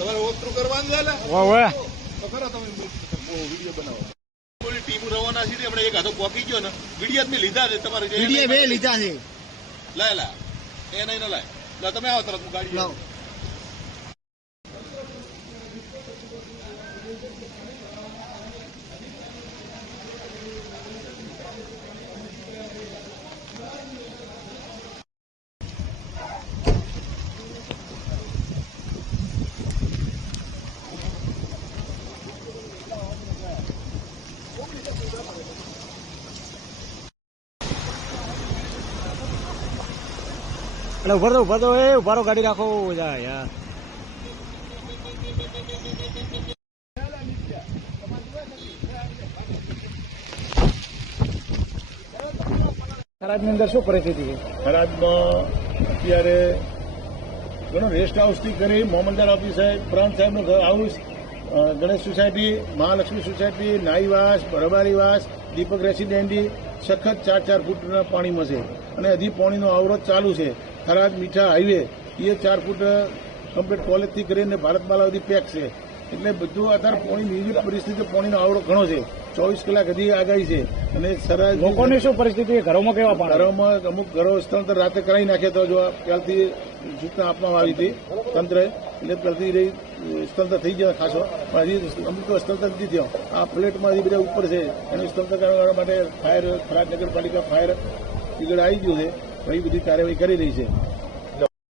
તમારે વોકથ્રુ કરવાનું છે તો ખરા તમે વિડીયો બનાવો. ટીમ રવાના છે હમણાં એક હાથો પોકી ગયો ને વિડીયો મેં લીધા છે તમારે વિડીયો બે લીધા છે. લાય એ નહીં લાય તમે આવો તરત ગાડી લાવો. એટલે ઉભા તો એ ઉભારો ગાડી રાખો યાર. થરાદની અંદર શું પરિસ્થિતિ છે? થરાદમાં અત્યારે ઘણો રેસ્ટ હાઉસથી કરી મોહમ્મદાર ઓફિસ સાહેબ, પ્રાંત સાહેબનું house, Ganesh society, Mahalakshmi society, Naivas, Rabarivas, Deepak residency સખત 4-4 ફૂટના પાણીમાં છે અને હજી પાણીનો અવરોધ ચાલુ છે. થરાદ મીઠા હાઈવે એ 4 ફૂટ કમ્પ્લીટ કોલેજથી કરીને ભારતમાલા સુધી પેક છે. એટલે બધું અત્યારે પાણીની વિવિધ પરિસ્થિતિ, પાણીનો આવડો ઘણો છે. 24 કલાક હજી આગાહી છે. અને સરસ લોકોની શું પરિસ્થિતિ? ઘરોમાં કેવા પાણી? ઘરોમાં અમુક ઘરો સ્થળાંતર રાતે કરાવી નાખ્યા તો જો ત્યારથી સૂચના આપવામાં આવી હતી તંત્રએ, એટલે ત્યારથી સ્થળાંતર થઈ ગયા ખાસો, પણ હજી અમુક સ્થળાંતર નથી થયો. આ ફ્લેટમાં હજી બધા ઉપર છે એનું સ્થળાંતર કરવા માટે ફાયર થરાદ નગરપાલિકા ફાયર બ્રિગેડ આવી ગયું છે. એ બધી કાર્યવાહી કરી રહી છે.